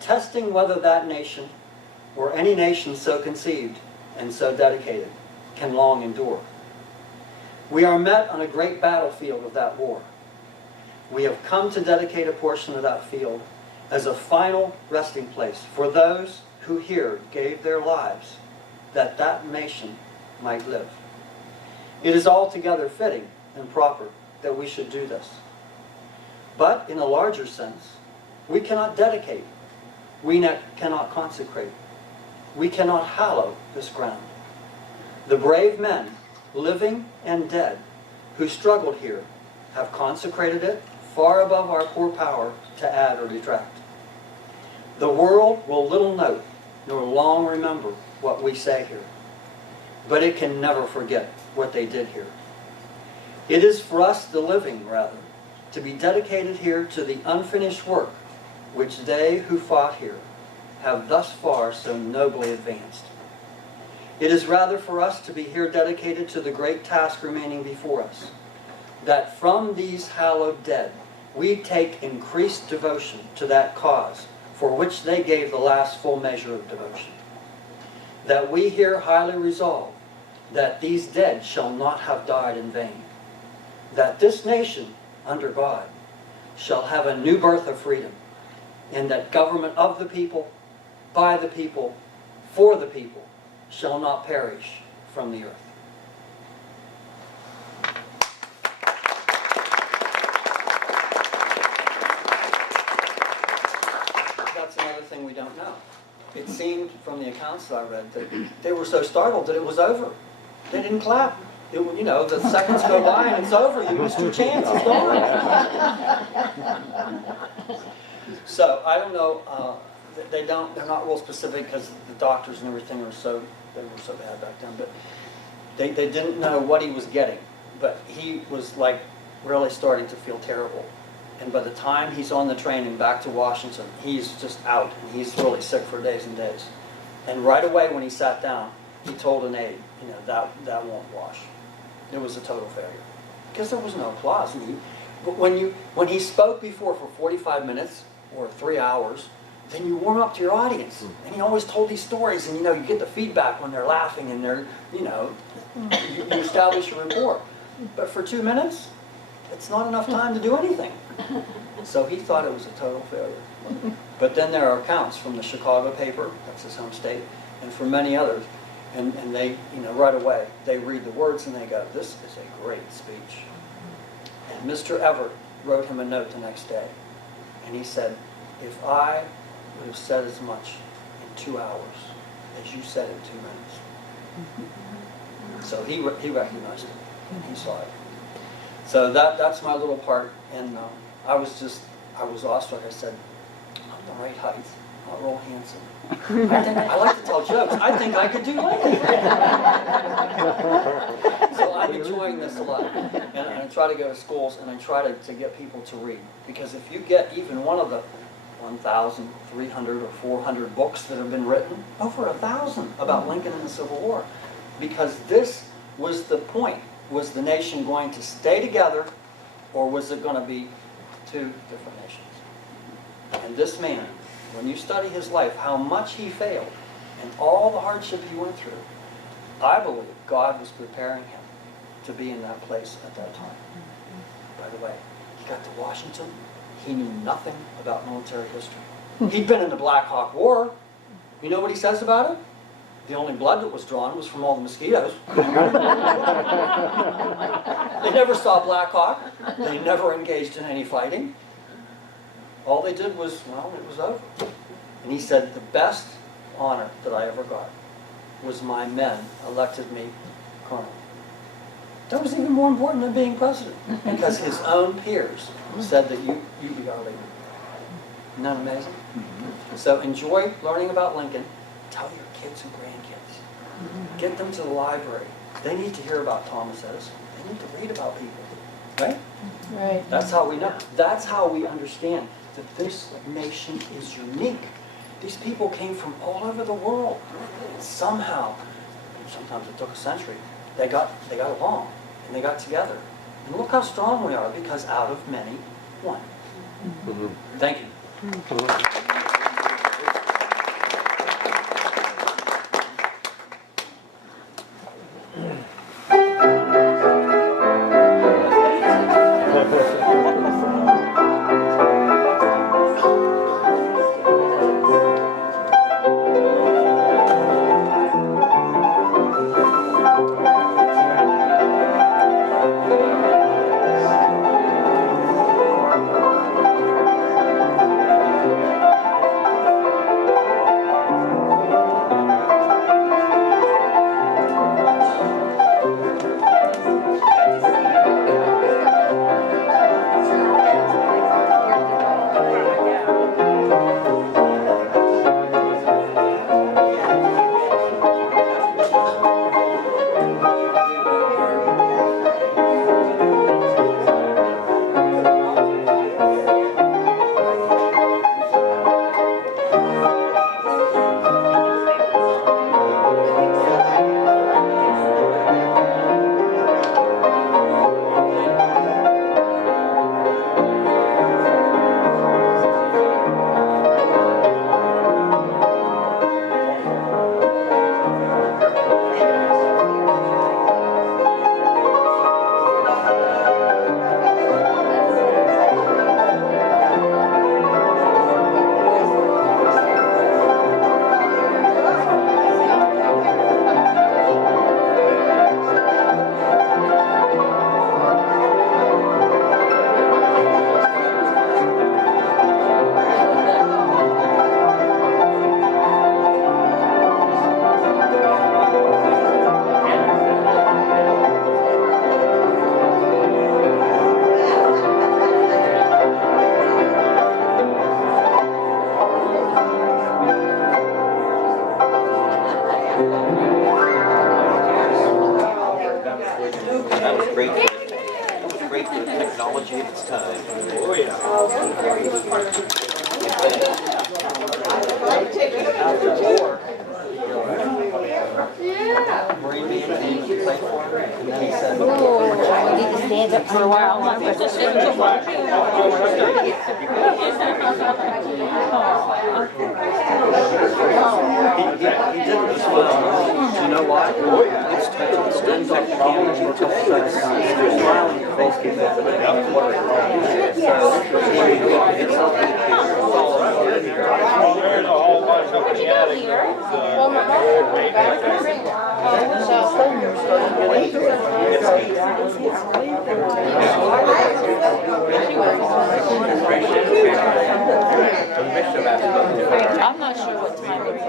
testing whether that nation, or any nation so conceived and so dedicated, can long endure. We are met on a great battlefield of that war. We have come to dedicate a portion of that field as a final resting place for those who here gave their lives that that nation might live. It is altogether fitting and proper that we should do this. But in a larger sense, we cannot dedicate, we cannot consecrate, we cannot hallow this ground. The brave men, living and dead, who struggled here, have consecrated it far above our poor power to add or detract. The world will little note nor long remember what we say here, but it can never forget what they did here. It is for us, the living, rather, to be dedicated here to the unfinished work which they who fought here have thus far so nobly advanced. It is rather for us to be here dedicated to the great task remaining before us, that from these hallowed dead we take increased devotion to that cause for which they gave the last full measure of devotion. That we here highly resolve that these dead shall not have died in vain. That this nation, under God, shall have a new birth of freedom, and that government of the people, by the people, for the people, shall not perish from the earth. That's another thing we don't know. It seemed from the accounts that I read that they were so startled that it was over. They didn't clap. You know, the seconds go by and it's over. You missed your chance. It's gone. So I don't know. They're not real specific because the doctors and everything they were so bad back then. But they didn't know what he was getting. But he was like really starting to feel terrible. And by the time he's on the train and back to Washington, he's just out. And he's really sick for days and days. And right away when he sat down, he told an aide, you know, that won't wash. It was a total failure. Because there was no applause. But when he spoke before for 45 minutes or 3 hours, then you warm up to your audience. And he always told these stories, and you know, you get the feedback when they're laughing and they're, you know, you establish your rapport. But for 2 minutes, it's not enough time to do anything. So he thought it was a total failure. But then there are accounts from the Chicago paper, that's his home state, and from many others. And they, you know, right away, they read the words and they go, this is a great speech. And Mr. Everett wrote him a note the next day. And he said, if I would have said as much in 2 hours as you said in 2 minutes. So he recognized it. He saw it. So that's my little part. And I was awestruck. I said, I'm the right height. Not real handsome. I like to tell jokes. I think I could do anything. So I'm enjoying this a lot. And I try to go to schools and I try to get people to read. Because if you get even one of the 1,300 or 400 books that have been written, over 1,000 about Lincoln and the Civil War. Because this was the point. Was the nation going to stay together, or was it going to be two different nations? And this man, when you study his life, how much he failed, and all the hardship he went through, I believe God was preparing him to be in that place at that time. By the way, he got to Washington, he knew nothing about military history. He'd been in the Black Hawk War. You know what he says about it? The only blood that was drawn was from all the mosquitoes. They never saw Black Hawk. They never engaged in any fighting. All they did was, well, it was over. And he said, the best honor that I ever got was my men elected me colonel. That was even more important than being president, because his own peers said that you be our leader. Isn't that amazing? So enjoy learning about Lincoln. Tell your kids and grandkids. Get them to the library. They need to hear about Thomas Edison. They need to read about people. Right? Right. That's how we know. That's how we understand that this nation is unique. These people came from all over the world. And somehow, sometimes it took a century, they got along and they got together. And look how strong we are, because out of many, one. Thank you. That was great. That was great for the technology of its time. Oh yeah. After the war, Marine Band he played for him, and then he said, I need to stand up for a while. he did it with a smile. Do you know why? It's it stands off the camera and until he's smiling, your face gets that. It's all There's a whole bunch of I'm not sure what time it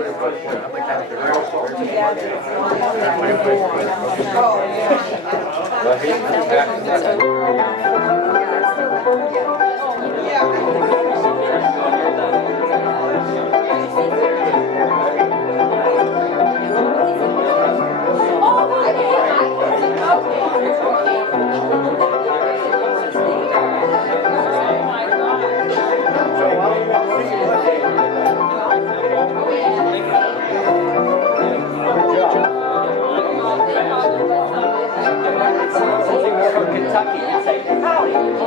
Kentucky, you say, howdy.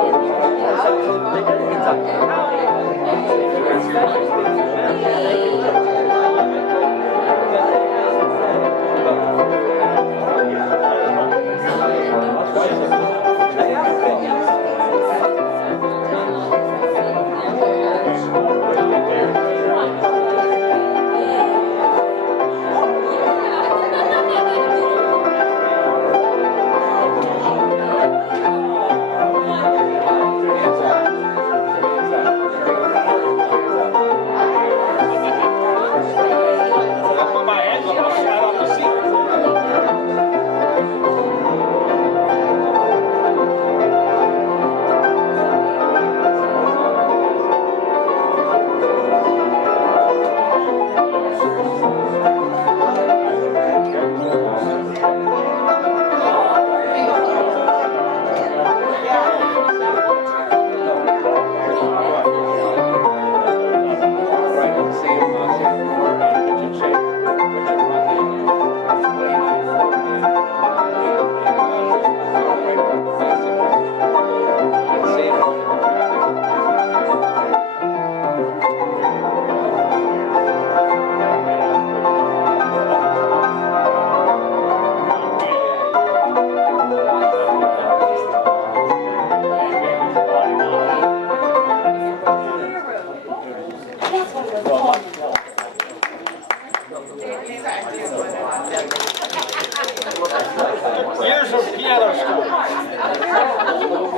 piano school.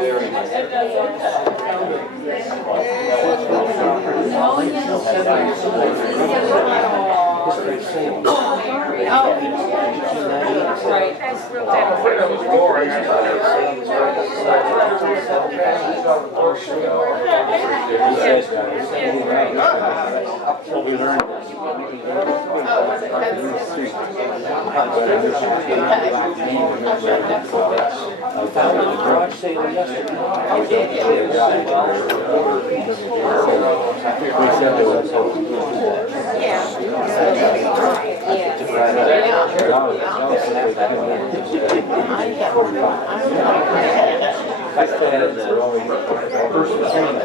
Very nice. That was boring. What we learned. Garage sale I still had it in the first training.